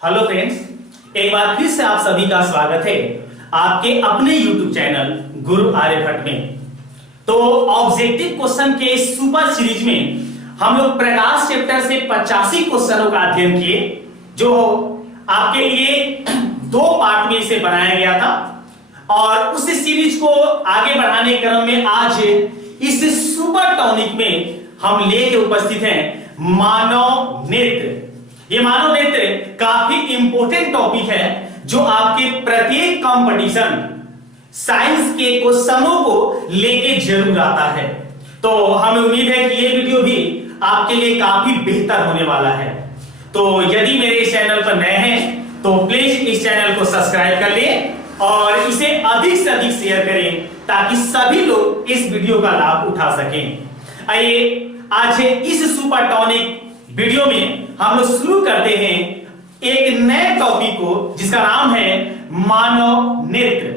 Hello friends, एक बार फिर से आप सभी का स्वागत है आपके अपने YouTube चैनल गुरु आर्यभट्ट में। तो ऑब्जेक्टिव क्वेश्चन के सुपर सीरीज में हम लोग प्रकाश चैप्टर से 85 क्वेश्चनों का अध्ययन किए, जो आपके लिए दो पार्ट में इसे बनाया गया था। और उस सीरीज को आगे बढ़ाने के क्रम में आज इस सुपर टॉनिक में हम लेके उपस्थित हैं मानव नेत्र। ये मानव नेत्र काफी इंपॉर्टेंट टॉपिक है जो आपके प्रत्येक कंपटीशन साइंस के क्वेश्चनों को लेके जरूर आता है। तो हमें उम्मीद है कि ये वीडियो भी आपके लिए काफी बेहतर होने वाला है। तो यदि मेरे इस चैनल पर नए हैं तो प्लीज इस चैनल को सब्सक्राइब कर लें और इसे अधिक से अधिक शेयर करें ताकि सभी लोग इस वीडियो का लाभ उठा सकें। आइए आज इस सुपर टॉनिक वीडियो में हम लोग शुरू करते हैं एक नए टॉपिक को जिसका नाम है मानव नेत्र।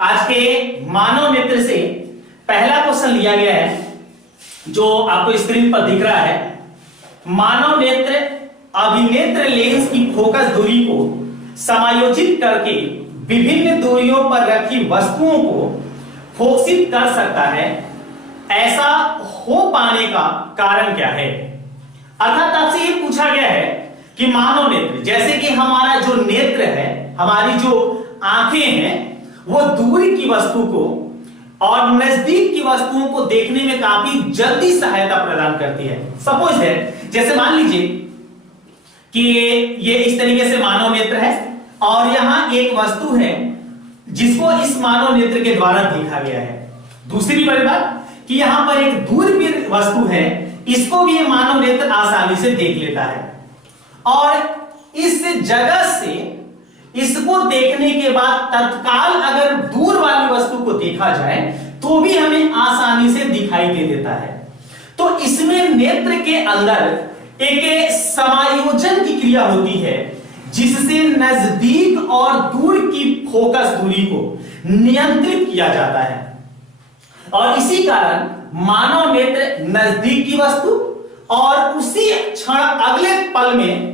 आज के मानव नेत्र से पहला क्वेश्चन लिया गया है जो आपको स्क्रीन पर दिख रहा है। मानव नेत्र अभिनेत्र लेंस की फोकस दूरी को समायोजित करके विभिन्न दूरियों पर रखी वस्तुओं को फोकसित कर सकता है। ऐसा हो पाने का कारण क्या है? अर्थात आपसे ये पूछा गया है कि मानव नेत्र, जैसे कि हमारा जो नेत्र है, हमारी जो आंखें हैं, वो दूर की वस्तु को और नजदीक की वस्तुओं को देखने में काफी जल्दी सहायता प्रदान करती है। सपोज है, जैसे मान लीजिए कि ये इस तरीके से मानव नेत्र है और यहां एक वस्तु है जिसको इस मानव नेत्र के द्वारा देखा गया है। दूसरी बड़ी बात कि यहां पर एक दूरबीन वस्तु है, इसको भी ये मानव नेत्र आसानी से देख लेता है। और इस जगह से इसको देखने के बाद तत्काल अगर दूर वाली वस्तु को देखा जाए तो भी हमें आसानी से दिखाई दे देता है। तो इसमें नेत्र के अंदर एक समायोजन की क्रिया होती है जिससे नजदीक और दूर की फोकस दूरी को नियंत्रित किया जाता है। और इसी कारण मानव नेत्र नजदीक की वस्तु और उसी क्षण अगले पल में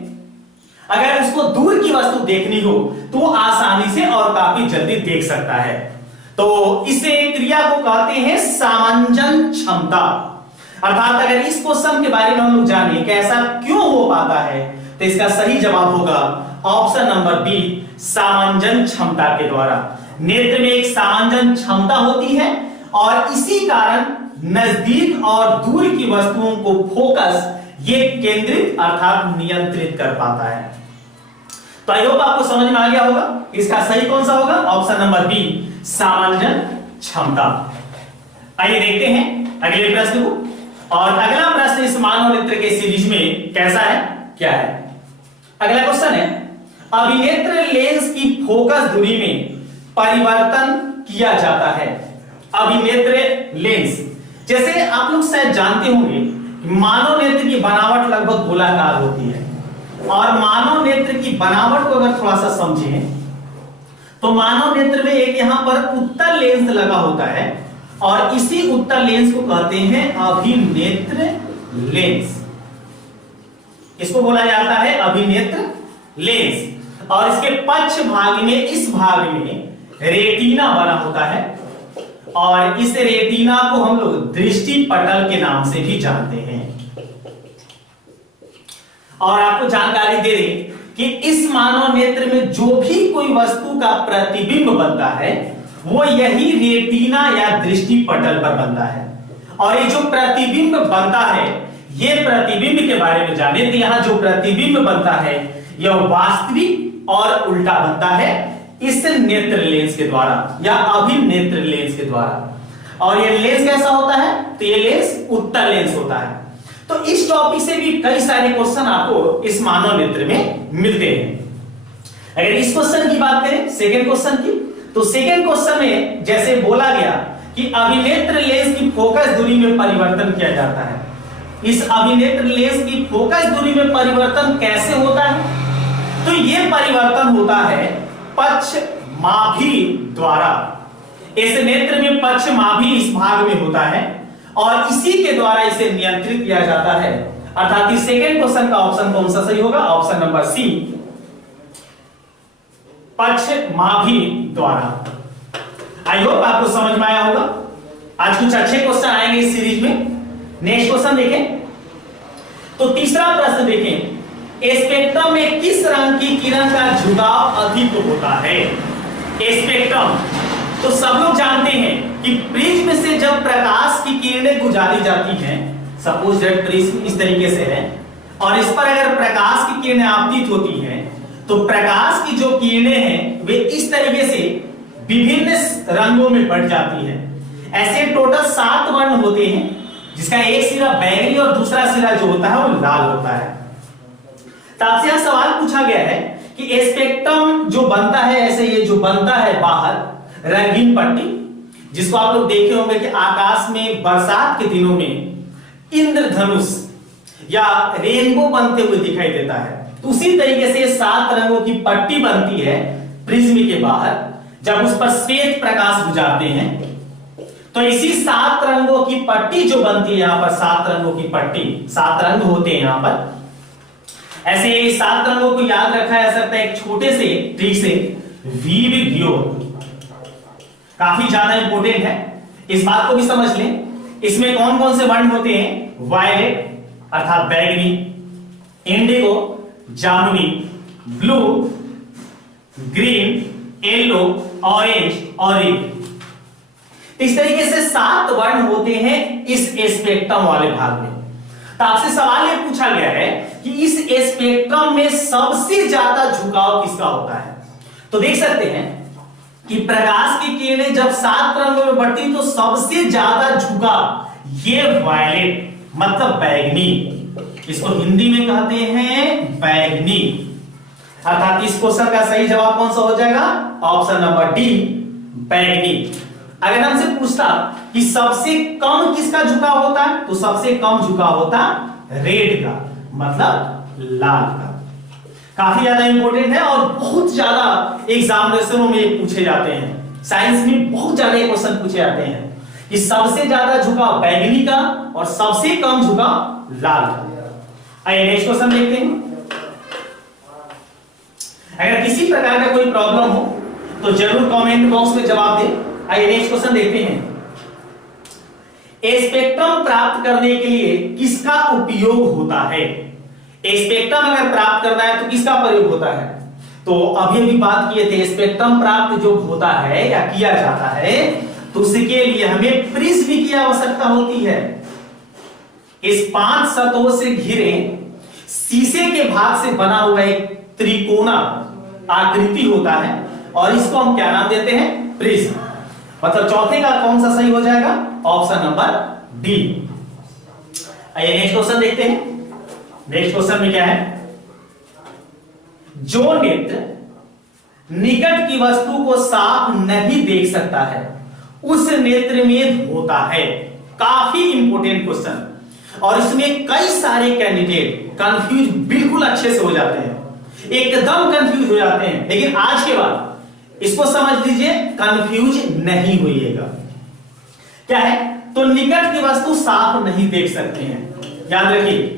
अगर उसको दूर की वस्तु देखनी हो तो आसानी से और काफी जल्दी देख सकता है। तो इसे क्रिया को कहते हैं सामंजन क्षमता। अर्थात अगर इस क्वेश्चन के बारे में हम लोग जाने कि ऐसा क्यों हो पाता है तो इसका सही जवाब होगा ऑप्शन नंबर बी, सामंजन क्षमता के द्वारा। नेत्र में एक सामंजन क्षमता होती है और इसी कारण नजदीक और दूर की वस्तुओं को फोकस ये केंद्रित अर्थात नियंत्रित कर पाता है। तो आई होप आपको समझ में आ गया होगा। इसका सही कौन सा होगा? ऑप्शन नंबर बी, सामंजन क्षमता। आइए देखते हैं अगले प्रश्न को। और अगला प्रश्न इस मानव नेत्र के सीरीज में कैसा है, क्या है? अगला क्वेश्चन है, अभिनेत्र लेंस की फोकस दूरी में परिवर्तन किया जाता है। अभिनेत्र लेंस, जैसे आप लोग शायद जानते होंगे, मानव नेत्र की बनावट लगभग गोलाकार होती है। और मानव नेत्र की बनावट को अगर थोड़ा सा समझें तो मानव नेत्र में एक यहां पर उत्तल लेंस लगा होता है और इसी उत्तल लेंस को कहते हैं अभिनेत्र लेंस। इसको बोला जाता है अभिनेत्र लेंस। और इसके पक्ष भाग में, इस भाग में रेटिना बना होता है और इस रेटिना को हम लोग दृष्टि पटल के नाम से भी जानते हैं। और आपको जानकारी दे दें कि इस मानव नेत्र में जो भी कोई वस्तु का प्रतिबिंब बनता है वो यही रेटिना या दृष्टि पटल पर बनता है। और ये जो प्रतिबिंब बनता है, ये प्रतिबिंब के बारे में जाने तो यहां जो प्रतिबिंब बनता है यह वास्तविक और उल्टा बनता है इस नेत्र लेंस के द्वारा या अभिनेत्र लेंस के द्वारा। और ये लेंस कैसा होता है? तो ये लेंस उत्तल लेंस होता है। तो इस टॉपिक से भी कई सारे क्वेश्चन आपको इस मानव नेत्र में मिलते हैं। अगर इस क्वेश्चन की बात करें, सेकंड क्वेश्चन की, तो सेकंड क्वेश्चन में जैसे बोला गया कि अभिनेत्र लेंस की फोकस दूरी में परिवर्तन किया जाता है। इस अभिनेत्र लेंस की फोकस दूरी में परिवर्तन कैसे होता है? तो यह परिवर्तन होता है पक्षमाभी द्वारा। इस नेत्र में पश्चिमाभि इस भाग में होता है और इसी के द्वारा इसे नियंत्रित किया जाता है। अर्थात इस सेकेंड क्वेश्चन का ऑप्शन कौन सा सही होगा? ऑप्शन नंबर सी, पश्चिमाभि द्वारा। आई होप आपको समझ में आया होगा। आज कुछ अच्छे क्वेश्चन आएंगे इस सीरीज में। नेक्स्ट क्वेश्चन देखें तो तीसरा प्रश्न देखें, स्पेक्ट्रम में किस रंग की किरण का झुकाव अधिक होता है? स्पेक्ट्रम तो सब लोग जानते हैं कि प्रिज्म से जब प्रकाश की किरणें गुजारी जाती हैं, सपोज दैट प्रिज्म इस तरीके से है और इस पर अगर प्रकाश की किरणें आपतित होती हैं तो प्रकाश की जो किरणें हैं वे इस तरीके से विभिन्न रंगों में बढ़ जाती हैं। ऐसे टोटल 7 वर्ण होते हैं जिसका एक सिरा बैंगनी और दूसरा सिरा जो होता है वो लाल होता है। तो आपसे यहां सवाल पूछा गया है कि स्पेक्ट्रम जो बनता है, ऐसे ये जो बनता है बाहर रंगीन पट्टी, जिसको आप लोग देखे होंगे कि आकाश में बरसात के दिनों में इंद्रधनुष या रेनबो बनते हुए दिखाई देता है, तो उसी तरीके से 7 रंगों की पट्टी बनती है प्रिज्म के बाहर जब उस पर श्वेत प्रकाश गुजारते हैं। तो इसी 7 रंगों की पट्टी जो बनती है यहां पर 7 रंगों की पट्टी, 7 रंग होते हैं यहां पर। ऐसे 7 रंगों को याद रखा जा सकता है एक छोटे से ट्रिक से, वीविग्यो, काफी ज्यादा इंपॉर्टेंट है, इस बात को भी समझ लें। इसमें कौन कौन से वर्ण होते हैं? वायलेट अर्थात बैगनी, इंडिगो जामुनी, ब्लू, ग्रीन, येलो, ऑरेंज और रेड। इस तरीके से 7 वर्ण होते हैं इस स्पेक्ट्रम वाले भाग में। तो आपसे सवाल यह पूछा गया है कि इस स्पेक्ट्रम में सबसे ज्यादा झुकाव किसका होता है? तो देख सकते हैं कि प्रकाश की किरणें जब 7 रंगों में बढ़ती तो सबसे ज्यादा झुकाव ये वायलेट मतलब बैगनी, इसको हिंदी में कहते हैं बैगनी। अर्थात इस क्वेश्चन का सही जवाब कौन सा हो जाएगा? ऑप्शन नंबर डी, बैगनी। अगर हमसे पूछता कि सबसे कम किसका झुकाव होता है, तो सबसे कम झुकाव होता रेड का मतलब लाल का। काफी ज्यादा इंपॉर्टेंट है और बहुत ज्यादा एग्जामिनेशनों में पूछे जाते हैं। साइंस में बहुत ज्यादा क्वेश्चन पूछे जाते हैं कि सबसे ज्यादा झुकाव बैगनी का और सबसे कम झुकाव लाल का। आइए नेक्स्ट क्वेश्चन देखते हैं। अगर किसी प्रकार का कोई प्रॉब्लम हो तो जरूर कमेंट बॉक्स में जवाब दें। आइए नेक्स्ट क्वेश्चन देखते हैं। स्पेक्ट्रम प्राप्त करने के लिए किसका उपयोग होता है? स्पेक्ट्रम अगर प्राप्त करना है तो किसका प्रयोग होता है? तो अभी अभी बात किए थे, स्पेक्ट्रम प्राप्त जो होता है या किया जाता है तो उसके लिए हमें प्रिज्म की आवश्यकता होती है। इस 5 सतहों से घिरे शीशे के भाग से बना हुआ एक त्रिकोणा आकृति होता है और इसको हम क्या नाम देते हैं? प्रिज्म। मतलब चौथे का कौन सा सही हो जाएगा? Option number D. आइए नेक्स्ट क्वेश्चन देखते हैं। नेक्स्ट क्वेश्चन में क्या है? जो नेत्र निकट की वस्तु को साफ नहीं देख सकता है उस नेत्र में होता है। काफी इंपॉर्टेंट क्वेश्चन और इसमें कई सारे कैंडिडेट कंफ्यूज बिल्कुल अच्छे से हो जाते हैं, एकदम कंफ्यूज हो जाते हैं। लेकिन आज के बाद इसको समझ लीजिए, कंफ्यूज नहीं होइएगा। क्या है? तो निकट की वस्तु साफ नहीं देख सकते हैं। याद रखिए,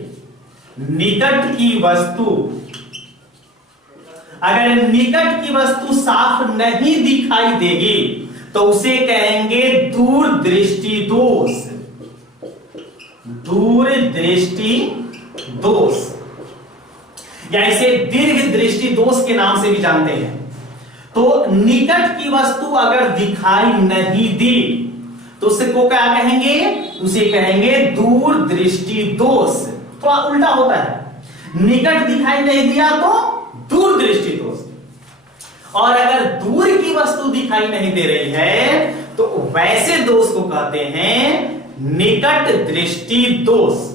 निकट की वस्तु, अगर निकट की वस्तु साफ नहीं दिखाई देगी तो उसे कहेंगे दूरदृष्टि दोष। दूरदृष्टि दोष या इसे दीर्घ दृष्टि दोष के नाम से भी जानते हैं। तो निकट की वस्तु अगर दिखाई नहीं दी तो उसको क्या कहेंगे? उसे कहेंगे दूरदृष्टि दोष। थोड़ा उल्टा होता है, निकट दिखाई नहीं दिया तो दूरदृष्टि दोष, और अगर दूर की वस्तु दिखाई नहीं दे रही है तो वैसे दोष को कहते हैं निकट दृष्टि दोष।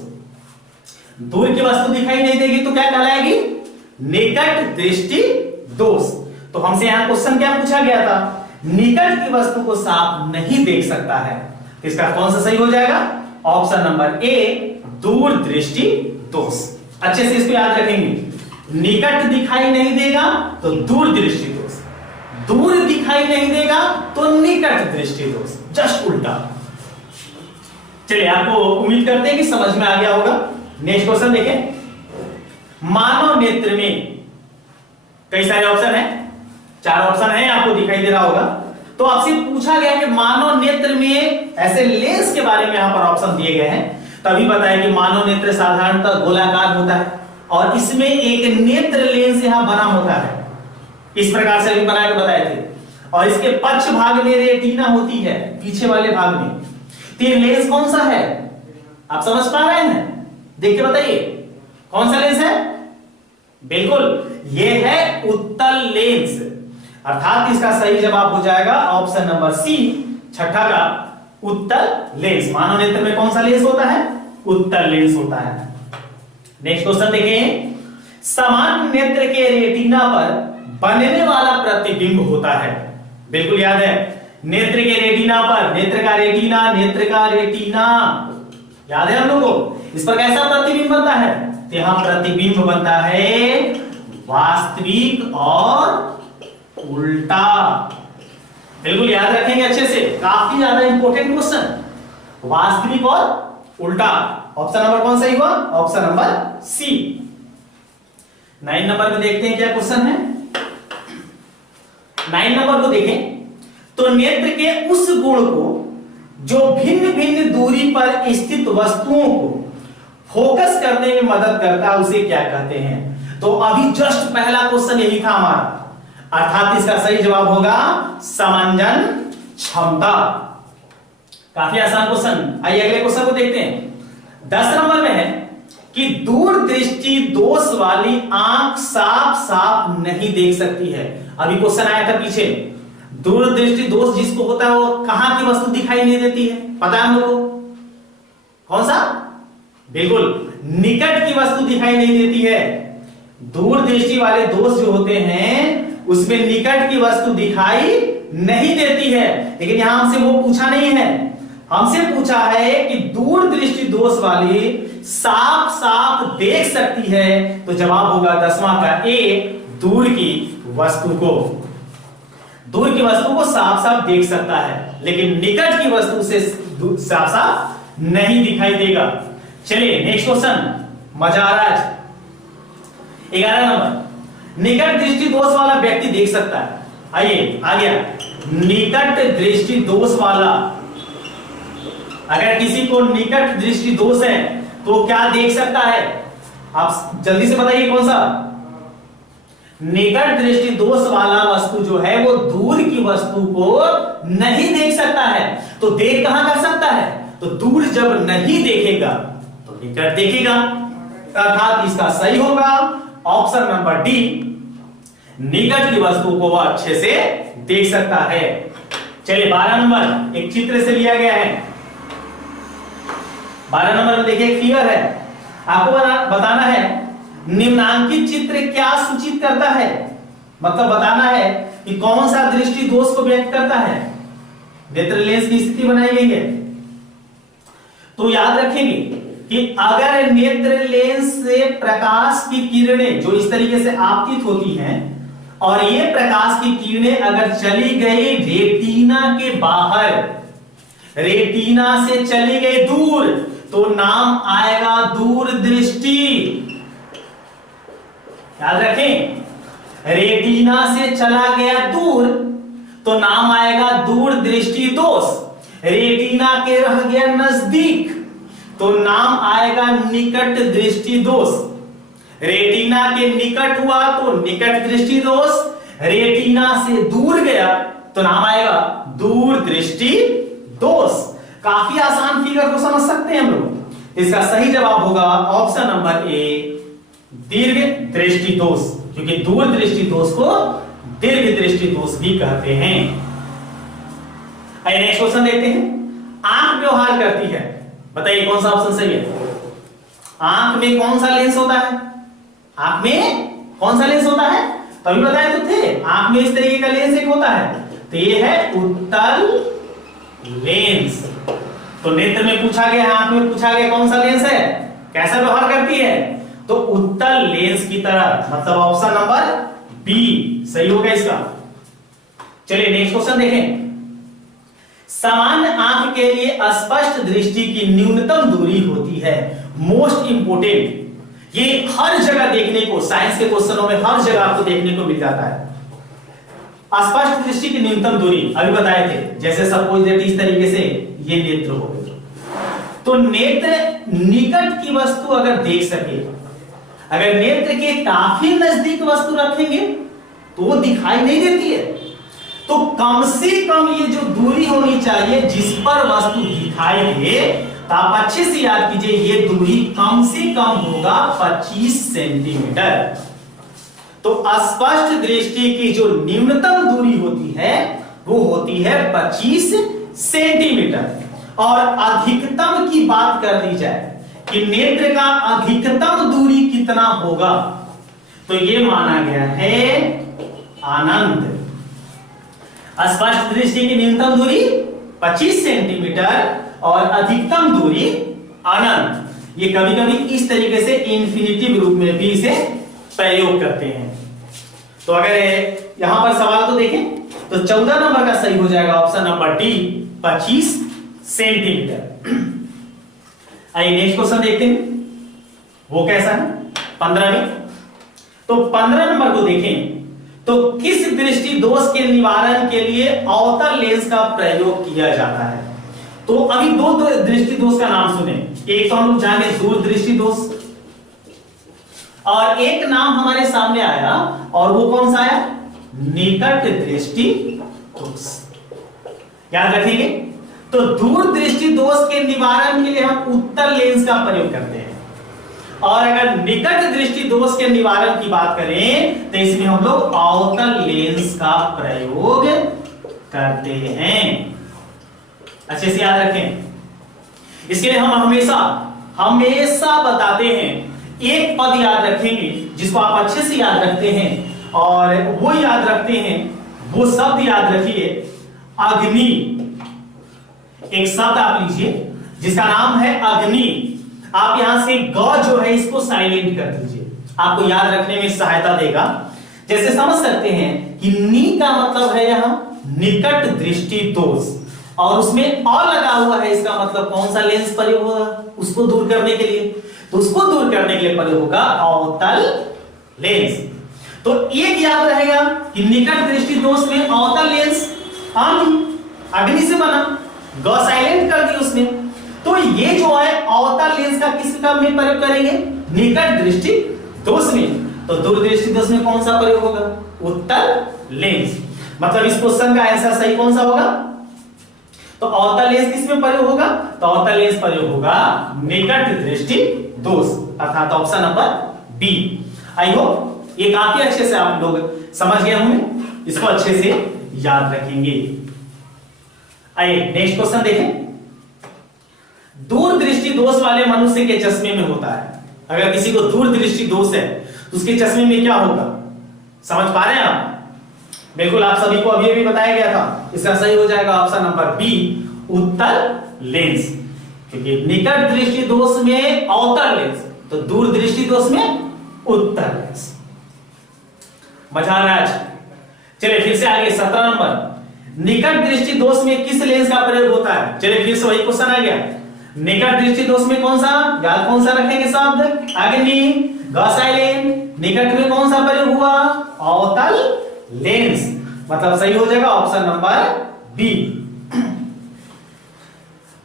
दूर की वस्तु दिखाई नहीं देगी तो क्या कहलाएगी? निकट दृष्टि दोष। तो हमसे यहां क्वेश्चन क्या पूछा गया था? निकट की वस्तु को साफ नहीं देख सकता है, तो इसका कौन सा सही हो जाएगा? ऑप्शन नंबर ए, दूरदृष्टि दोष। अच्छे से इसको याद रखेंगे, निकट दिखाई नहीं देगा तो दूरदृष्टि दोष, दूर दिखाई नहीं देगा तो निकट दृष्टि दोष, जस्ट उल्टा। चलिए, आपको उम्मीद करते हैं कि समझ में आ गया होगा। नेक्स्ट क्वेश्चन देखें। मानव नेत्र में कई सारे ऑप्शन है, 4 ऑप्शन है, आपको दिखाई दे रहा होगा। तो आपसे पूछा गया कि मानव नेत्र में ऐसे लेंस के बारे में यहां पर ऑप्शन दिए गए हैं। तभी बताया कि मानव नेत्र साधारणतः गोलाकार होता है और इसमें एक नेत्र लेंस यहां बना होता है, इस प्रकार से भी बना के बताए थे। और इसके पक्ष भाग में रेटिना होती है, पीछे वाले भाग में। तो ये लेंस कौन सा है, आप समझ पा रहे हैं? देख के बताइए कौन सा लेंस है। बिल्कुल, ये है उत्तल लेंस, अर्थात इसका सही जवाब हो जाएगा ऑप्शन नंबर सी, छठा का उत्तल लेंस। मानव नेत्र में कौन सा लेंस होता है? उत्तल लेंस होता है। नेक्स्ट क्वेश्चन देखें। सामान्य नेत्र के रेटिना पर बनने वाला प्रतिबिंब होता है। बिल्कुल याद है, नेत्र के रेटिना पर, नेत्र का रेटिना, नेत्र का रेटिना याद है हम लोगों को। इस पर कैसा प्रतिबिंब बनता है? तो यहां प्रतिबिंब बनता है वास्तविक और उल्टा। बिल्कुल याद रखेंगे अच्छे से, काफी ज्यादा इंपॉर्टेंट क्वेश्चन, वास्तविक और उल्टा। ऑप्शन नंबर कौन सही हुआ? Option number C. 9 नंबर में देखते हैं क्या क्वेश्चन है। 9 नंबर को देखें तो नेत्र के उस गुण को जो भिन्न भिन्न दूरी पर स्थित वस्तुओं को फोकस करने में मदद करता है उसे क्या कहते हैं? तो अभी जस्ट पहला क्वेश्चन यही था हमारा, अर्थात इसका सही जवाब होगा समंजन क्षमता। काफी आसान क्वेश्चन। आइए अगले क्वेश्चन को देखते हैं। 10 नंबर में है कि दूर दृष्टि दोष वाली आंख साफ साफ नहीं देख सकती है। अभी क्वेश्चन आया था पीछे, दूर दृष्टि दोष जिसको होता है वो कहां की वस्तु दिखाई नहीं देती है, पता है हम लोग को? कौन सा? बिल्कुल, निकट की वस्तु दिखाई नहीं देती है। दूर दृष्टि वाले दोष जो होते हैं उसमें निकट की वस्तु दिखाई नहीं देती है। लेकिन यहां हमसे वो पूछा नहीं है, हमसे पूछा है कि दूर दृष्टि दोष वाली साफ साफ देख सकती है। तो जवाब होगा 10वां का ए, दूर की वस्तु को। दूर की वस्तु को साफ साफ देख सकता है, लेकिन निकट की वस्तु से साफ साफ नहीं दिखाई देगा। चलिए नेक्स्ट क्वेश्चन, मजा आ रहा है। 11 नंबर, निकट दृष्टि दोष वाला व्यक्ति देख सकता है। आइए आ गया, निकट दृष्टि दोष वाला, अगर किसी को निकट दृष्टि दोष है तो क्या देख सकता है? आप जल्दी से बताइए कौन सा? निकट दृष्टि दोष वाला वस्तु जो है वो दूर की वस्तु को नहीं देख सकता है। तो देख कहां कर सकता है? तो दूर जब नहीं देखेगा तो निकट देखेगा, अर्थात इसका सही होगा ऑप्शन नंबर डी, निकट की वस्तु को वह अच्छे से देख सकता है। चलिए 12 नंबर एक चित्र से लिया गया है। 12 नंबर में देखिए एक फिगर है, आपको बताना है निम्नांकित चित्र क्या सूचित करता है। मतलब बताना है कि कौन सा दृष्टि दोष को व्यक्त करता है। नेत्र लेंस की स्थिति बनाई गई है। तो याद रखेंगे कि अगर नेत्र लेंस से प्रकाश की किरणें जो इस तरीके से आपतित होती हैं और ये प्रकाश की किरणें अगर चली गई रेटिना के बाहर, रेटिना से चली गई दूर, तो नाम आएगा दूर दृष्टि। याद रखें, रेटिना से चला गया दूर तो नाम आएगा दूर दृष्टि दोष। रेटिना के रह गया नजदीक तो नाम आएगा निकट दृष्टि दोष। रेटिना के निकट हुआ तो निकट दृष्टि दोष, रेटिना से दूर गया तो नाम आएगा दूर दृष्टि दोष। काफी आसान फिगर को समझ सकते हैं हम लोग। इसका सही जवाब होगा ऑप्शन नंबर ए, दीर्घ दृष्टि दोष, क्योंकि दूर दृष्टि दोष को दीर्घ दृष्टि दोष भी कहते हैं। आइए नेक्स्ट क्वेश्चन देखते हैं। आंख व्यवहार करती है, बताइए कौन सा ऑप्शन सही है। आंख में कौन सा लेंस होता है? आंख में कौन सा लेंस होता है? तो अभी बताए तो थे, आंख में इस तरीके का लेंस एक होता है, तो ये है उत्तल लेंस। तो नेत्र में पूछा गया है, आंख में पूछा गया कौन सा लेंस है, कैसा व्यवहार करती है? तो उत्तल लेंस की तरह, मतलब ऑप्शन नंबर बी सही होगा इसका। चलिए नेक्स्ट क्वेश्चन देखें। सामान्य आंख के लिए स्पष्ट दृष्टि की न्यूनतम दूरी होती है। मोस्ट इंपोर्टेंट, ये हर जगह देखने को, साइंस के क्वेश्चनों में हर जगह आपको देखने को मिल जाता है। स्पष्ट दृष्टि की न्यूनतम दूरी अभी बताए थे, जैसे सपोज दैट इस तरीके से ये नेत्र हो गए, तो नेत्र निकट की वस्तु अगर देख सके, अगर नेत्र के काफी नजदीक वस्तु रखेंगे तो वो दिखाई नहीं देती है। तो कम से कम ये जो दूरी होनी चाहिए जिस पर वस्तु दिखाई दे, तो आप अच्छे से याद कीजिए, ये दूरी कम से कम होगा 25 सेंटीमीटर। तो स्पष्ट दृष्टि की जो न्यूनतम दूरी होती है वो होती है 25 सेंटीमीटर। और अधिकतम की बात कर दी जाए कि नेत्र का अधिकतम दूरी कितना होगा, तो ये माना गया है अनंत। स्पष्ट दृष्टि की न्यूनतम दूरी 25 सेंटीमीटर और अधिकतम दूरी अनंत। ये कभी कभी इस तरीके से इंफिनिटिव रूप में भी इसे प्रयोग करते हैं। तो अगर यहां पर सवाल को देखें तो 14 नंबर का सही हो जाएगा ऑप्शन नंबर डी, 25 सेंटीमीटर। आइए नेक्स्ट क्वेश्चन देखते हैं, वो कैसा है 15 में। तो 15 नंबर को देखें तो किस दृष्टि दोष के निवारण के लिए अवतल लेंस का प्रयोग किया जाता है। तो अभी दो दृष्टि दोष का नाम सुने, एक तो हम लोग जाने दूर दृष्टि दोष, और एक नाम हमारे सामने आया और वो कौन सा आया, निकट दृष्टि दोष। याद रखिए, तो दूर दृष्टि दोष के निवारण के लिए हम उत्तल लेंस का प्रयोग करते हैं, और अगर निकट दृष्टि दोष के निवारण की बात करें तो इसमें हम लोग अवतल लेंस का प्रयोग करते हैं। अच्छे से याद रखें, इसके लिए हम हमेशा बताते हैं, एक पद याद रखेंगे जिसको आप अच्छे से याद रखते हैं, और वो याद रखते हैं, वो शब्द याद रखिए अग्नि। एक शब्द आप लीजिए जिसका नाम है अग्नि। आप यहां से ग जो है इसको साइलेंट कर दीजिए, आपको याद रखने में सहायता देगा। जैसे समझ सकते हैं कि नी का मतलब है यहां निकट दृष्टि दोष, और उसमें अ लगा हुआ है, इसका मतलब कौन सा लेंस प्रयोग होगा उसको दूर करने के लिए, तो उसको दूर करने के लिए प्रयोग होगा अवतल लेंस। तो एक याद रहेगा कि निकट दृष्टि दोष में अवतल लेंस अग्नि से बना, ग साइलेंट कर दी उसने। तो ये जो है अवतल लेंस का किस काम में प्रयोग करेंगे, निकट दृष्टि दोष में। तो दूर दृष्टि दोष में कौन सा प्रयोग होगा, उत्तल लेंस। मतलब इस क्वेश्चन का आंसर सही कौन सा होगा, तो अवतल लेंस किस में प्रयोग होगा, तो अवतल लेंस प्रयोग होगा निकट दृष्टि दोष, अर्थात option number B. I hope ये काफी अच्छे से आप लोग समझ गए होंगे, इसको अच्छे से याद रखेंगे। आइए नेक्स्ट क्वेश्चन देखें। दूर दृष्टि दोष वाले मनुष्य के चश्मे में होता है, अगर किसी को दूर दृष्टि दोष है तो उसके चश्मे में क्या होगा, समझ पा रहे हैं आप? बिल्कुल, आप सभी को अभी बताया गया था, इसका सही हो जाएगा ऑप्शन नंबर बी, उत्तल लेंस। क्योंकि निकट दृष्टि दोष में अवतल लेंस, तो दूर दृष्टि दोष में उत्तल लेंस। मजा आ रहा है? चलिए फिर से आगे 17 नंबर, निकट दृष्टि दोष में किस लेंस का प्रयोग होता है। चलिए फिर से वही क्वेश्चन आ गया, निकट दृष्टि दोष में कौन सा, याद कौन सा रखेंगे शब्द, अग्नि, ग साइलेंट। निकट में कौन सा प्रयोग हुआ, अवतल लेंस, मतलब सही हो जाएगा ऑप्शन नंबर बी।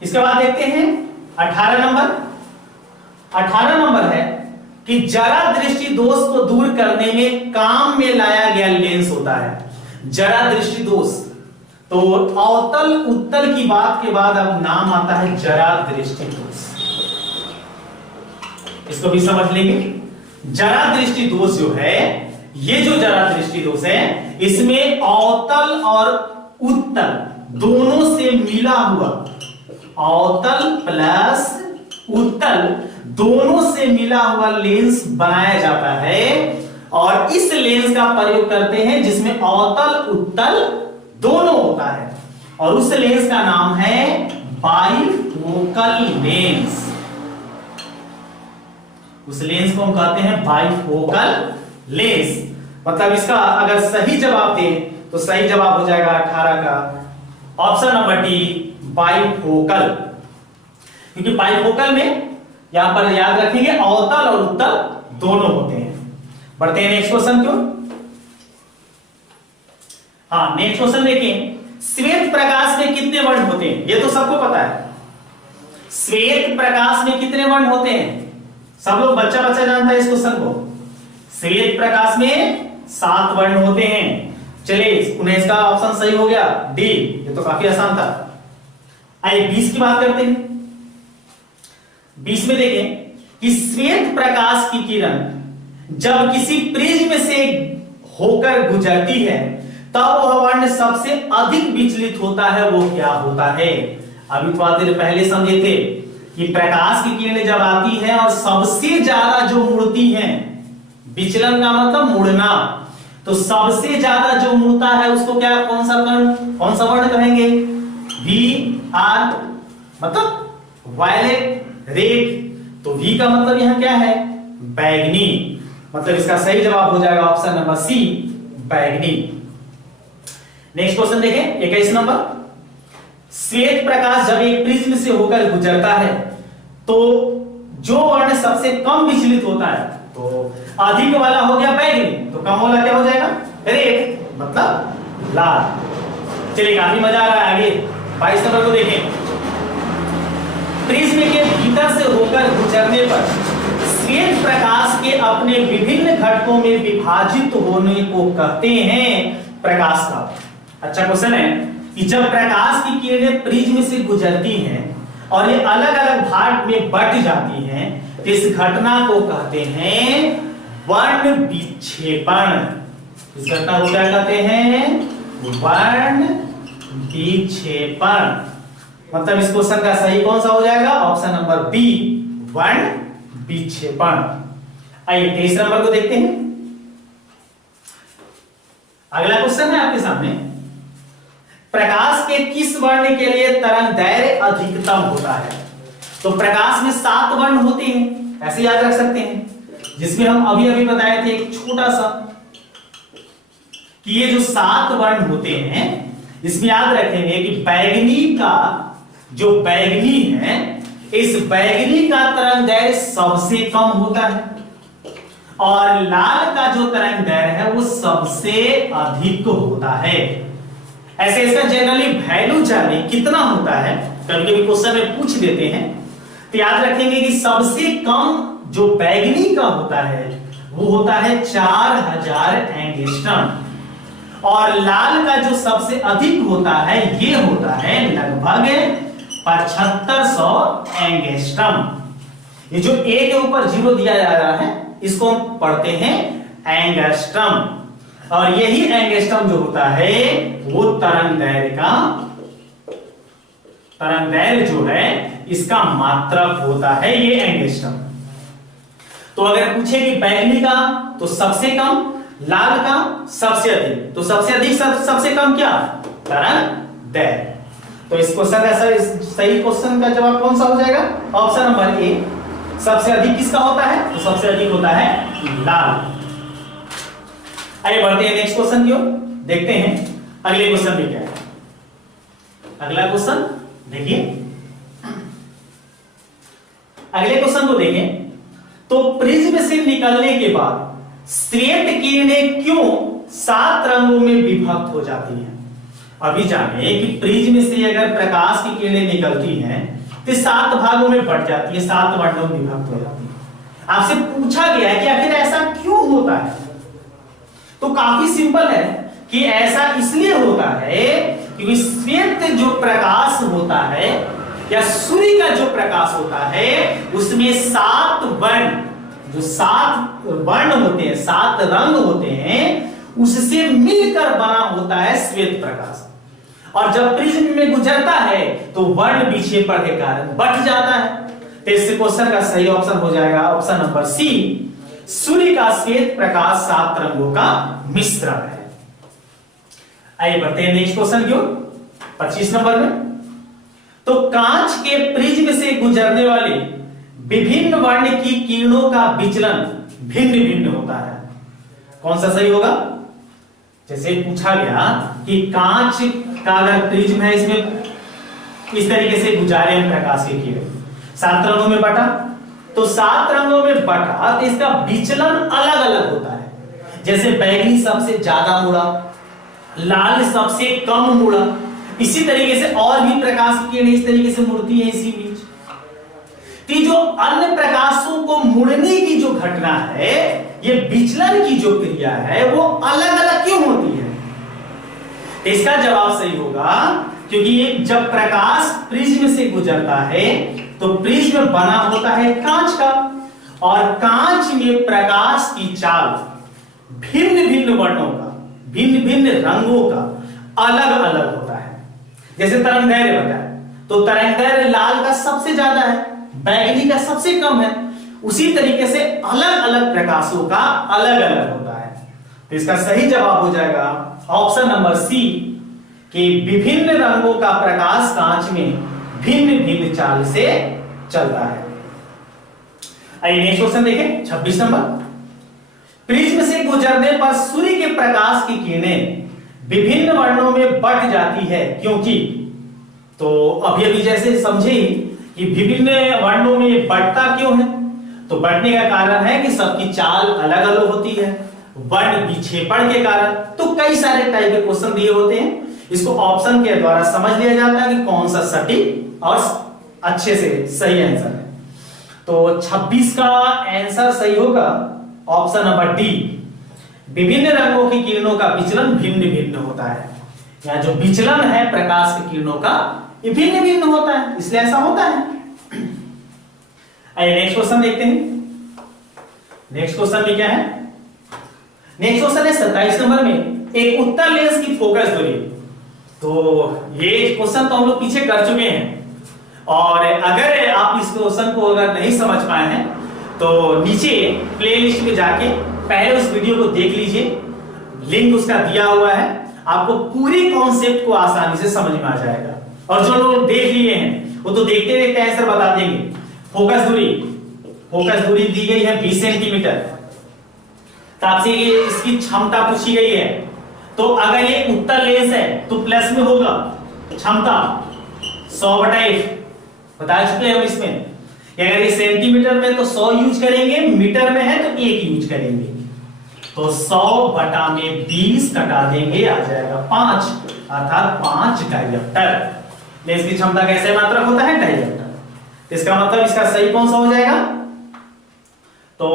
इसके बाद देखते हैं 18 नंबर। 18 नंबर है कि जरा दृष्टि दोष को दूर करने में काम में लाया गया लेंस होता है। जरा दृष्टि दोष, तो अवतल उत्तल की बात के बाद अब नाम आता है जरा दृष्टि दोष। इसको भी समझ लेंगे। जरा दृष्टि दोष जो है, ये जो जरा दृष्टि दोष है, इसमें अवतल और उत्तल दोनों से मिला हुआ, अवतल प्लस उत्तल दोनों से मिला हुआ लेंस बनाया जाता है, और इस लेंस का प्रयोग करते हैं जिसमें अवतल उत्तल दोनों होता है, और उस लेंस का नाम है बाइफोकल लेंस। उस लेंस को हम कहते हैं बाइफोकल लेंस। मतलब इसका अगर सही जवाब दें तो सही जवाब हो जाएगा 18 का ऑप्शन नंबर डी बाइफोकल। क्योंकि बाइफोकल में यहां पर याद रखेंगे अवतल और उत्तल दोनों होते हैं। बढ़ते हैं नेक्स्ट क्वेश्चन क्यों। हाँ, नेक्स्ट क्वेश्चन देखिए, श्वेत प्रकाश में कितने वर्ण होते हैं? ये तो सबको पता है। श्वेत प्रकाश में कितने वर्ण होते हैं? सब लोग बच्चा जानता है इस क्वेश्चन को। श्वेत प्रकाश में 7 वर्ण होते हैं। चलिए 19 का ऑप्शन सही हो गया डी, ये तो काफी आसान था। आइए 20 की बात करते हैं। 20 में देखें कि श्वेत प्रकाश की किरण जब किसी प्रिज्म से होकर गुजरती है तब वह वर्ण सबसे अधिक विचलित होता है, वो क्या होता है? अभी थोड़ा देर पहले समझे थे कि प्रकाश की किरणें जब आती है और सबसे ज्यादा जो मुड़ती हैं, विचलन का मतलब मुड़ना, तो सबसे ज्यादा जो मुड़ता है उसको क्या, कौन सा वर्ण कहेंगे? वी आर, मतलब वायलेट, रेड। तो वी का मतलब यहां क्या है? बैगनी। मतलब इसका सही जवाब हो जाएगा ऑप्शन नंबर सी बैगनी। नेक्स्ट क्वेश्चन देखें 21 नंबर। श्वेत प्रकाश जब एक प्रिज्म से होकर गुजरता है तो जो वर्ण सबसे कम विचलित होता है, तो अधिक वाला हो गया बैगनी, तो कम वाला क्या हो जाएगा? रेड, मतलब लाल। चलिए काफी मजा आ रहा है। आगे 22 नंबर को देखें। प्रिज्म के भीतर से होकर गुजरने पर श्वेत प्रकाश के अपने विभिन्न घटकों में विभाजित होने को कहते हैं प्रकाश का। अच्छा क्वेश्चन है कि जब प्रकाश की किरणें प्रिज्म से गुजरती हैं और ये अलग अलग भाग में बट जाती हैं, तो इस घटना को कहते हैं वर्ण विक्षेपण। इस घटना को क्या कहते हैं? वर्ण विक्षेपण। मतलब इस क्वेश्चन का सही कौन सा हो जाएगा? ऑप्शन नंबर बी वर्ण विक्षेपण। आइए 23 नंबर को देखते हैं। अगला क्वेश्चन है आपके सामने, प्रकाश के किस वर्ण के लिए तरंग दैर्घ्य अधिकतम होता है? तो प्रकाश में 7 वर्ण होते हैं, ऐसे याद रख सकते हैं, जिसमें हम अभी बताए थे एक छोटा सा कि ये जो 7 वर्ण होते हैं इसमें याद रखेंगे कि बैगनी का जो बैगनी है, इस बैगनी का तरंग दैर्घ्य सबसे कम होता है और लाल का जो तरंग दैर्घ्य है वो सबसे अधिक होता है। ऐसे इसका जनरली वैल्यू जाने कितना होता है, कभी कभी क्वेश्चन में पूछ देते हैं, तो याद रखेंगे कि सबसे कम जो बैगनी का होता है वो होता है 4000 एंगस्ट्रम और लाल का जो सबसे अधिक होता है ये होता है लगभग 7500 एंगस्ट्रम। ये जो ए के ऊपर 0 दिया जा रहा है इसको हम पढ़ते हैं एंगस्ट्रम और यही एंगस्ट्रम जो होता है वो तरंग दैर्घ्य जो है इसका मात्रक होता है, ये एंगस्ट्रम। तो अगर पूछे कि बैगनी का तो सबसे कम, लाल का सबसे अधिक, तो सबसे अधिक सबसे कम क्या? तरंग दैर्घ्य। तो इस क्वेश्चन का सही क्वेश्चन का जवाब कौन सा हो जाएगा? Option number A. सबसे अधिक किसका होता है? तो सबसे अधिक होता है लाल। आइए बढ़ते हैं नेक्स्ट क्वेश्चन की ओर, देखते हैं अगले क्वेश्चन में क्या है। अगला क्वेश्चन देखिए, अगले क्वेश्चन को देखें तो प्रिज्म से निकलने के बाद श्वेत किरणें क्यों 7 रंगों में विभक्त हो जाती हैं? अभी जाने कि प्रिज्म से अगर प्रकाश की किरणें निकलती हैं तो 7 भागों में बट जाती है, 7 वर्णों में विभक्त हो जाती है। आपसे पूछा गया है कि आखिर ऐसा क्यों होता है? तो काफी सिंपल है कि ऐसा इसलिए होता है क्योंकि श्वेत जो प्रकाश होता है या सूर्य का जो प्रकाश होता है उसमें 7 वर्ण, जो 7 वर्ण होते हैं, 7 रंग होते हैं, उससे मिलकर बना होता है श्वेत प्रकाश। और जब प्रिज्म में गुजरता है तो वर्ण विक्षेपण के कारण बट जाता है। तो इस क्वेश्चन का सही ऑप्शन हो जाएगा ऑप्शन नंबर सी, सूर्य का श्वेत प्रकाश 7 रंगों का मिश्रण है। आइए बढ़ते हैं नेक्स्ट क्वेश्चन की ओर, 25 नंबर में। तो कांच के प्रिज्म से गुजरने वाली विभिन्न वर्ण की किरणों का विचलन भिन्न भिन्न होता है। कौन सा सही होगा? जैसे पूछा गया कि कांच का अगर प्रिज्म है, इसमें इस तरीके से गुजारे हम प्रकाश के किरण, 7 रंगों में बटा, तो 7 रंगों में बटा तो इसका विचलन अलग अलग होता है। जैसे बैगनी सबसे ज्यादा मुड़ा, लाल सबसे कम मुड़ा, इसी तरीके से और भी प्रकाश की किरण इस तरीके से मुड़ती है इसी बीच। तो जो अन्य प्रकाशों को मुड़ने की जो घटना है, ये विचलन की जो क्रिया है, वो अलग अलग क्यों होती है? तो इसका जवाब सही होगा क्योंकि जब प्रकाश प्रिज्म से गुजरता है तो प्रिज्म बना होता है कांच का, और कांच में प्रकाश की चाल भिन्न भिन्न वर्णों का, भिन्न भिन्न रंगों का अलग अलग होता है। जैसे तरंगदैर्घ्य बताया, तो तरंगदैर्घ्य लाल का सबसे ज्यादा है, बैगनी का सबसे कम है। उसी तरीके से अलग अलग प्रकाशों का अलग अलग होता है। तो इसका सही जवाब हो जाएगा ऑप्शन नंबर सी, कि विभिन्न रंगों का प्रकाश कांच में भिन्न भिन्न चाल से चलता है। आइए नेक्स्ट क्वेश्चन देखें, 26 नंबर। प्रिज्म से गुजरने पर सूर्य के प्रकाश की किरणें विभिन्न वर्णों में बट जाती है, क्योंकि, तो अभी अभी जैसे समझे कि विभिन्न वर्णों में बटता क्यों है, तो बटने का कारण है कि सबकी चाल अलग अलग होती है, वर्ण विक्षेपण के कारण। तो कई सारे टाइप के क्वेश्चन दिए होते हैं, इसको ऑप्शन के द्वारा समझ लिया जाता है कि कौन सा सटीक और अच्छे से सही आंसर है। तो 26 का आंसर सही होगा ऑप्शन नंबर डी, विभिन्न रंगों की किरणों का विचलन भिन्न भिन्न होता है। या जो विचलन है प्रकाश की किरणों का, ये भिन्न भिन्न होता है, इसलिए ऐसा होता है। आइए नेक्स्ट क्वेश्चन देखते हैं। नेक्स्ट क्वेश्चन में क्या है? नेक्स्ट क्वेश्चन है 27 नंबर में, एक उत्तल लेंस की फोकस दूरी। तो ये क्वेश्चन तो हम लोग पीछे कर चुके हैं, और अगर आप इस क्वेश्चन को अगर नहीं समझ पाए हैं तो नीचे प्लेलिस्ट में जाके पहले उस वीडियो को देख लीजिए, लिंक उसका दिया हुआ है, आपको पूरी कॉन्सेप्ट को आसानी से समझ में आ जाएगा। और जो लोग देख लिए हैं वो तो देखते देखते आंसर बता देंगे। फोकस दूरी दी गई है 20 सेंटीमीटर, तो आपसे इसकी क्षमता पूछी गई है। तो अगर ये उत्तल लेंस है तो प्लस में होगा क्षमता 100/1 बता चुके हैं हम इसमें। अगर ये सेंटीमीटर में तो 100 यूज करेंगे, मीटर में है तो 1 यूज करेंगे। तो 100/20 कटा देंगे, आ जाएगा 5, अर्थात 5 डायप्टर। लेंस की क्षमता कैसे मात्रक होता है? डायप्टर। इसका मतलब इसका सही कौन सा हो जाएगा? तो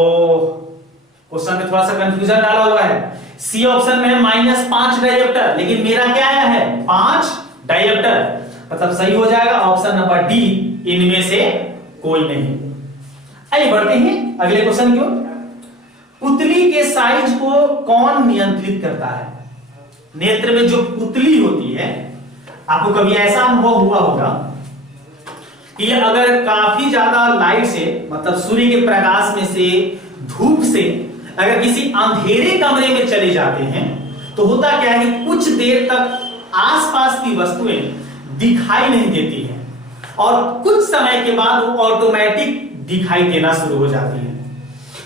क्वेश्चन में थोड़ा सा कंफ्यूजन डाला हुआ है। सी ऑप्शन में है -5 डायप्टर, लेकिन मेरा क्या आया है? 5 डायप्टर, मतलब सही हो जाएगा ऑप्शन नंबर डी, इनमें से कोई नहीं। आइए बढ़ते हैं अगले क्वेश्चन की ओर। पुतली के साइज को कौन नियंत्रित करता है? नेत्र में जो पुतली होती है, आपको कभी ऐसा अनुभव हुआ होगा कि अगर काफी ज्यादा लाइट से, मतलब सूर्य के प्रकाश में से, धूप से अगर किसी अंधेरे कमरे में चले जाते हैं तो होता क्या है कि कुछ देर तक आसपास की वस्तुएं दिखाई नहीं देती हैं, और कुछ समय के बाद वो ऑटोमेटिक दिखाई देना शुरू हो जाती है।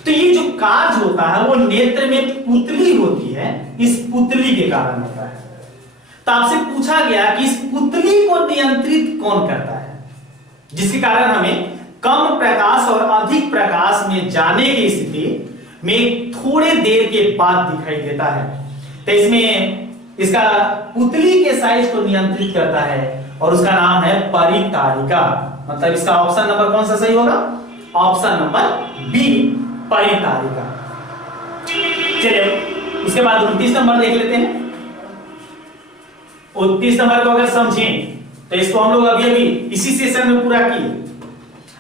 तो ये जो कार्य होता है वो नेत्र में पुतली होती है, इस पुतली के कारण होता है। तो आपसे पूछा गया कि इस पुतली को नियंत्रित कौन करता है, जिसके कारण हमें कम प्रकाश और अधिक प्रकाश में जाने की स्थिति में थोड़े देर के बाद दिखाई देता है। तो इसमें इसका पुतली के साइज को नियंत्रित करता है और उसका नाम है परितारिका। मतलब इसका ऑप्शन नंबर कौन सा सही होगा? ऑप्शन नंबर बी, परितारिका। चलिए उसके बाद 29 नंबर देख लेते हैं। 29 नंबर को अगर समझें तो इसको हम लोग अभी अभी इसी सेशन में पूरा किए।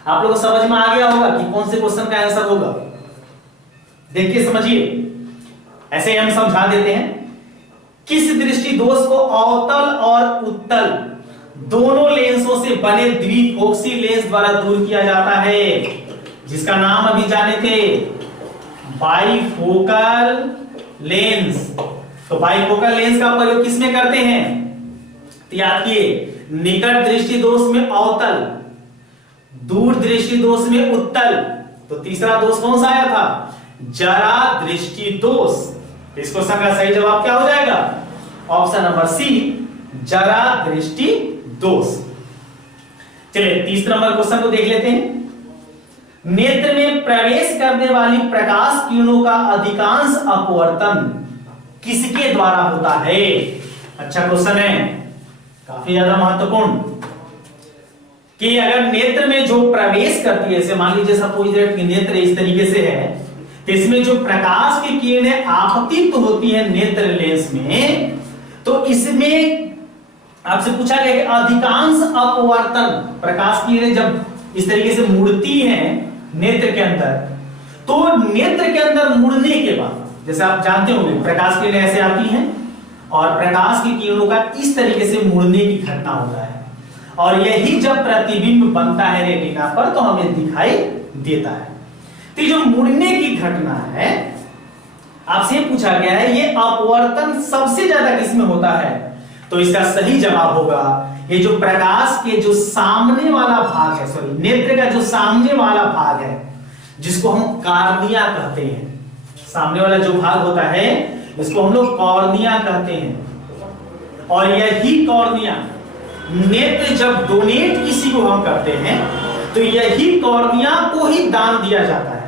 आप लोगों को समझ में आ गया होगा कि कौन से क्वेश्चन का आंसर होगा। देखिए समझिए, ऐसे हम समझा देते हैं। किस दृष्टि दोष को अवतल और उत्तल दोनों लेंसों से बने द्विफोक्सी लेंस द्वारा दूर किया जाता है, जिसका नाम अभी जाने थे बाइफोकल लेंस। तो बाइफोकल लेंस का प्रयोग किसमें करते हैं? तो याद किए, निकट दृष्टि दोष में अवतल, दूर दृष्टि दोष में उत्तल। तो तीसरा दोष कौन सा आया था? जरा दृष्टि दोष। इस क्वेश्चन का सही जवाब क्या हो जाएगा? ऑप्शन नंबर सी, जरा दृष्टि दोष। चलिए तीसरे नंबर क्वेश्चन को देख लेते हैं। नेत्र में प्रवेश करने वाली प्रकाश किरणों का अधिकांश अपवर्तन किसके द्वारा होता है? अच्छा क्वेश्चन है, काफी ज्यादा महत्वपूर्ण, कि अगर नेत्र में जो प्रवेश करती है, जैसे मान लीजिए सपोज दैट नेत्र इस तरीके से है, तो इसमें जो प्रकाश की किरणें आपतित होती है नेत्र लेंस में, तो इसमें आपसे पूछा गया कि अधिकांश अपवर्तन, प्रकाश की किरणें जब इस तरीके से मुड़ती हैं नेत्र के अंदर, तो नेत्र के अंदर मुड़ने के बाद, जैसे आप जानते होंगे प्रकाश की किरणें ऐसे आती हैं और प्रकाश की किरणों का इस तरीके से मुड़ने की घटना होता है, और यही जब प्रतिबिंब बनता है रेटिना पर तो हमें दिखाई देता है। तो जो मुड़ने की घटना है, आपसे पूछा गया है ये अपवर्तन सबसे ज्यादा किसमें होता है? तो इसका सही जवाब होगा ये जो प्रकाश के जो सामने वाला भाग है, सॉरी नेत्र का जो सामने वाला भाग है, जिसको हम कॉर्निया कहते हैं, सामने वाला जो भाग होता है इसको हम लोग कॉर्निया कहते हैं। और यही कॉर्निया, नेत्र जब डोनेट किसी को हम करते हैं तो यही कॉर्निया को ही दान दिया जाता है।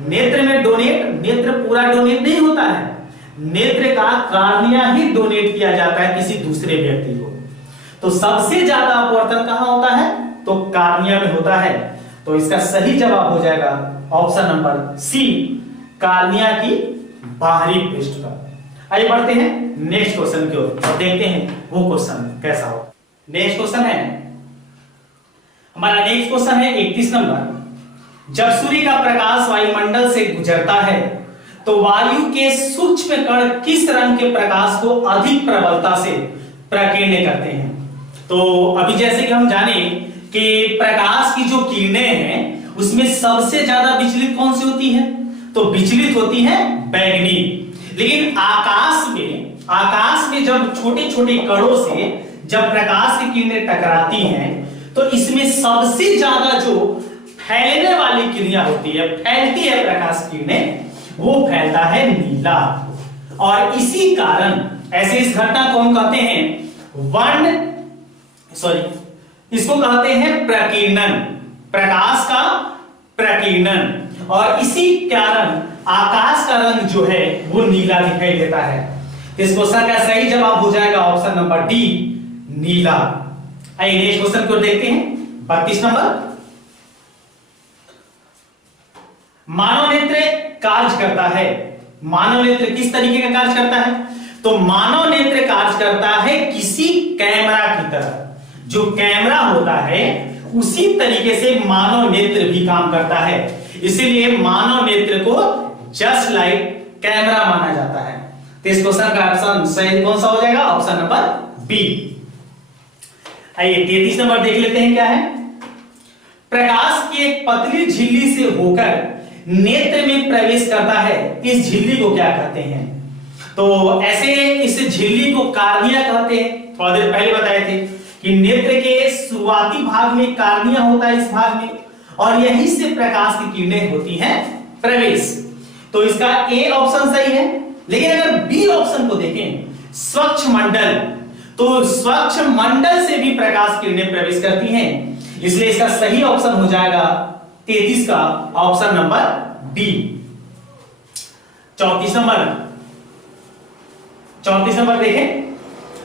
नेत्र में डोनेट, नेत्र पूरा डोनेट नहीं होता है, नेत्र का कॉर्निया ही डोनेट किया जाता है किसी दूसरे व्यक्ति को। तो सबसे ज्यादा अपवर्तन कहां होता है? तो कॉर्निया में होता है। तो इसका सही जवाब हो जाएगा ऑप्शन नंबर सी, कॉर्निया की बाहरी पृष्ठ पर। आइए बढ़ते हैं नेक्स्ट क्वेश्चन की ओर और देखते हैं वो क्वेश्चन कैसा हो। नेक्स्ट क्वेश्चन है हमारा, नेक्स्ट क्वेश्चन है 31 नंबर। जब सूर्य का प्रकाश वायुमंडल से गुजरता है तो वायु के सूक्ष्म कण किस रंग के प्रकाश को अधिक प्रबलता से प्रकीर्णित करते हैं? तो अभी जैसे कि हम जाने कि प्रकाश की जो किरणें हैं उसमें सबसे ज्यादा विचलित कौन सी होती है? तो विचलित होती है बैगनी। लेकिन आकाश में जब छोटे छोटे कणों से जब प्रकाश की किरणें टकराती हैं तो इसमें सबसे ज्यादा जो फैलने वाली किरणें होती है, फैलती है प्रकाश की किरणें, वो फैलता है नीला। और इसी कारण ऐसे इस घटना को हम कहते हैं इसको कहते हैं प्रकीर्णन, प्रकाश का प्रकीर्णन। और इसी कारण आकाश का रंग जो है वो नीला दिखाई देता है। इस क्वेश्चन का सही जवाब हो जाएगा ऑप्शन नंबर डी, नीला। आइए नेक्स्ट क्वेश्चन को देखते हैं 32 नंबर। मानव नेत्र कार्य करता है, मानव नेत्र किस तरीके का कार्य करता है? तो मानव नेत्र कार्य करता है किसी कैमरा की तरह, जो कैमरा होता है उसी तरीके से मानव नेत्र भी काम करता है। इसीलिए मानव नेत्र को जस्ट लाइक कैमरा माना जाता है। तो इस क्वेश्चन का ऑप्शन सही कौन सा हो जाएगा? Option number B. आइए 33 नंबर देख लेते हैं क्या है। प्रकाश की एक पतली झिल्ली से होकर नेत्र में प्रवेश करता है, इस झिल्ली को क्या कहते हैं? तो ऐसे इस झिल्ली को कॉर्निया कहते हैं। थोड़ा देर पहले बताए थे कि नेत्र के शुरुआती भाग में कॉर्निया होता है, इस भाग में, और यहीं से प्रकाश की किरणें होती हैं प्रवेश। तो इसका ए ऑप्शन सही है। लेकिन अगर बी ऑप्शन को देखें, स्वच्छ मंडल, तो स्वच्छ मंडल से भी प्रकाश किरणें प्रवेश करती हैं, इसलिए इसका सही ऑप्शन हो जाएगा 33 का ऑप्शन नंबर डी। 34 नंबर देखें।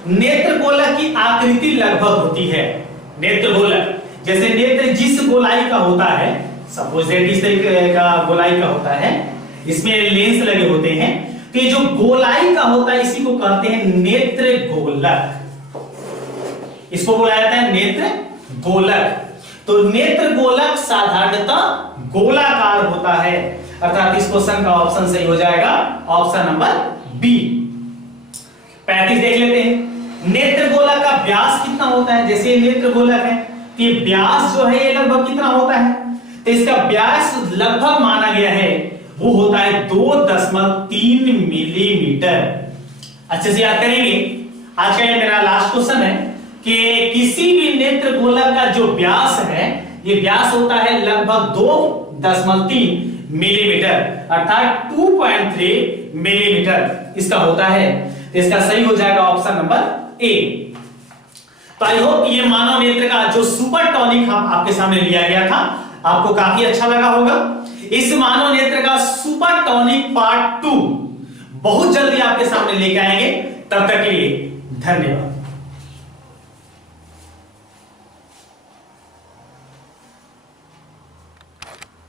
नेत्र गोलक की आकृति लगभग होती है, नेत्र गोलक, जैसे नेत्र जिस गोलाई का होता है, सपोज इस तरीके का गोलाई का होता है, इसमें लेंस लगे होते हैं, तो ये जो गोलाई का होता है इसी को कहते हैं नेत्र गोलक, इसको बोला जाता है नेत्र गोलक। तो नेत्र गोलक साधारणतः गोलाकार होता है, अर्थात इस क्वेश्चन का ऑप्शन सही हो जाएगा ऑप्शन नंबर बी। 35 देख लेते हैं। नेत्र गोलक का व्यास कितना होता है? जैसे नेत्र गोलक है तो ये व्यास जो है ये लगभग कितना होता है? तो इसका व्यास लगभग माना गया है वो होता है 2.3 मिलीमीटर। अच्छे से याद करेंगे। आज का ये मेरा लास्ट क्वेश्चन है कि किसी भी नेत्र गोलक का जो व्यास है, ये व्यास होता है लगभग 2.3 मिलीमीटर, अर्थात 2.3 मिलीमीटर इसका होता है। तो इसका सही हो जाएगा ऑप्शन नंबर ए। तो आई होप ये मानव नेत्र का जो सुपर टॉनिक हम आपके सामने लिया गया था आपको काफी अच्छा लगा होगा। इस मानव नेत्र का सुपर टॉनिक पार्ट 2 बहुत जल्दी आपके सामने लेके आएंगे। तब तक के लिए धन्यवाद।